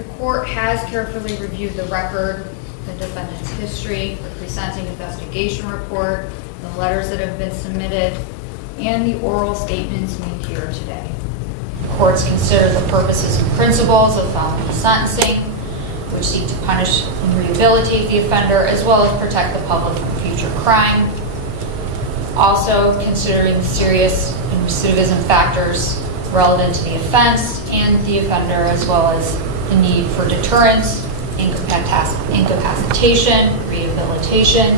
The court has carefully reviewed the record, the defendant's history, the pre-sentencing investigation report, the letters that have been submitted, and the oral statements made here today. Courts consider the purposes and principles of felony sentencing, which seek to punish and rehabilitate the offender, as well as protect the public from future crime. Also, considering the serious and recidivism factors relevant to the offense and the offender, as well as the need for deterrence, incapacitation, rehabilitation,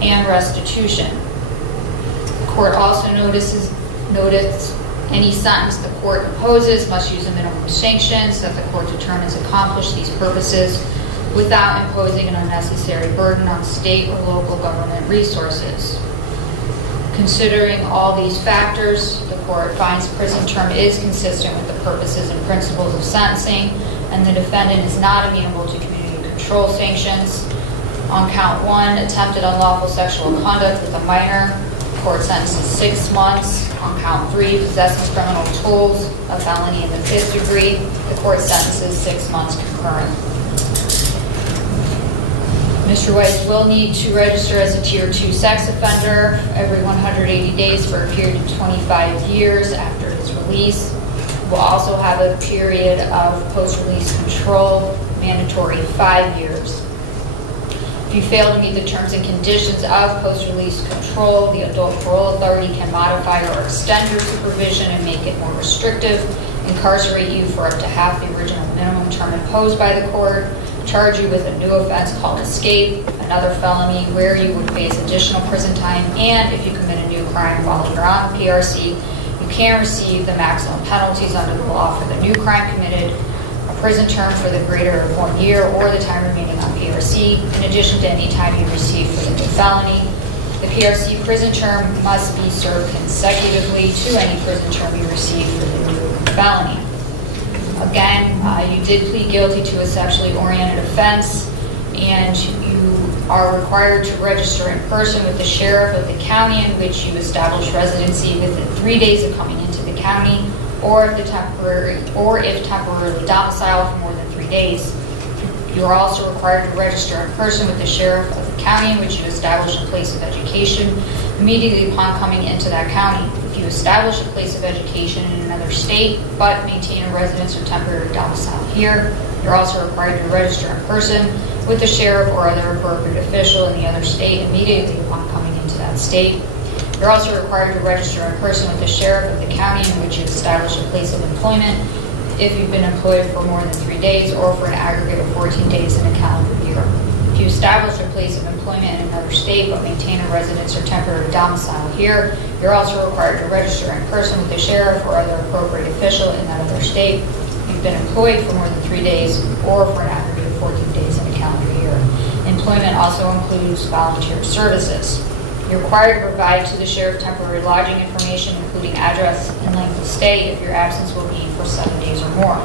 and restitution. The court also notices any sentence the court imposes must use a minimum of sanctions that the court determines accomplish these purposes without imposing an unnecessary burden on state or local government resources. Considering all these factors, the court finds prison term is consistent with the purposes and principles of sentencing, and the defendant is not amenable to community control sanctions. On count 1, attempted unlawful sexual conduct with a minor, the court sentences 6 months. On count 3, possessing criminal tools, a felony in the 5th degree, the court sentences 6 months concurrent. Mr. Weiss will need to register as a Tier 2 sex offender every 180 days for a period of 25 years after his release. We'll also have a period of post-release control, mandatory 5 years. If you fail to meet the terms and conditions of post-release control, the adult parole authority can modify or extend your supervision and make it more restrictive, incarcerate you for up to half the original minimum term imposed by the court, charge you with a new offense called escape, another felony where you would face additional prison time, and if you commit a new crime while you're on PRC, you can receive the maximum penalties under the law for the new crime committed, a prison term for the greater of 1 year or the time remaining on PRC, in addition to any time you receive for the new felony. The PRC prison term must be served consecutively to any prison term you receive for the new felony. Again, you did plead guilty to a sexually oriented offense, and you are required to register in person with the sheriff of the county in which you establish residency within 3 days of coming into the county, or if temporarily domiciled for more than 3 days. You are also required to register in person with the sheriff of the county in which you establish a place of education immediately upon coming into that county. If you establish a place of education in another state but maintain a residence or temporary domicile here, you're also required to register in person with the sheriff or other appropriate official in the other state immediately upon coming into that state. You're also required to register in person with the sheriff of the county in which you establish a place of employment if you've been employed for more than 3 days or for an aggregate of 14 days in a calendar year. If you establish a place of employment in another state but maintain a residence or temporary domicile here, you're also required to register in person with the sheriff or other appropriate official in that other state. If you've been employed for more than 3 days or for an aggregate of 14 days in a calendar year. Employment also includes volunteer services. You're required to provide to the sheriff temporary lodging information, including address and length of stay if your absence will be for 7 days or more.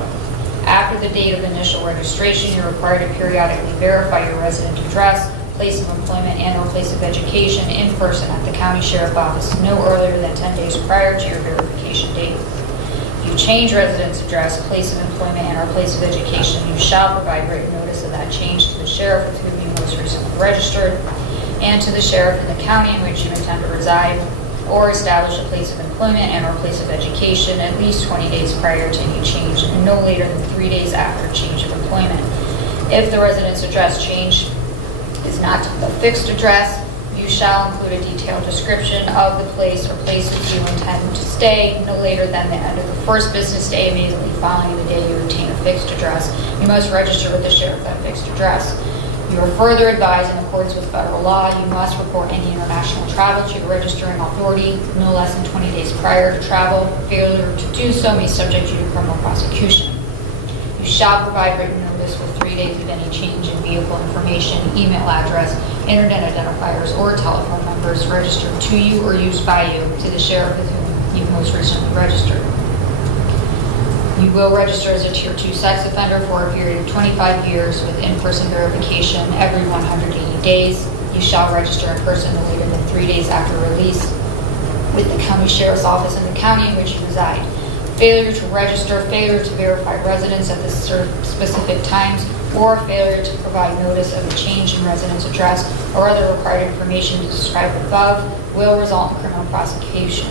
After the date of initial registration, you're required to periodically verify your resident address, place of employment, and/or place of education in person at the county sheriff office no earlier than 10 days prior to your verification date. If you change residence address, place of employment, and/or place of education, you shall provide written notice of that change to the sheriff with whom you most recently registered, and to the sheriff in the county in which you intend to reside, or establish a place of employment and/or place of education at least 20 days prior to any change and no later than 3 days after change of employment. If the residence address change is not a fixed address, you shall include a detailed description of the place or places you intend to stay no later than the end of the first business day immediately following the day you obtain a fixed address. You must register with the sheriff that fixed address. You are further advised in accordance with federal law, you must report any international travel to your registering authority no less than 20 days prior to travel. Failure to do so may subject you to criminal prosecution. You shall provide written notice with 3 days of any change in vehicle information, email address, internet identifiers, or telephone numbers registered to you or used by you to the sheriff with whom you most recently registered. You will register as a Tier 2 sex offender for a period of 25 years with in-person verification every 180 days. You shall register in person no later than 3 days after release with the county sheriff's office in the county in which you reside. failure to register, failure to verify residence at the specific times, or failure to provide notice of a change in residence address or other required information described above will result in criminal prosecution.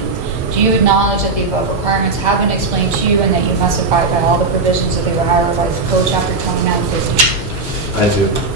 Do you acknowledge that the above requirements have been explained to you and that you must abide by all the provisions of the Ohio Revised Code, Chapter 2950? I do.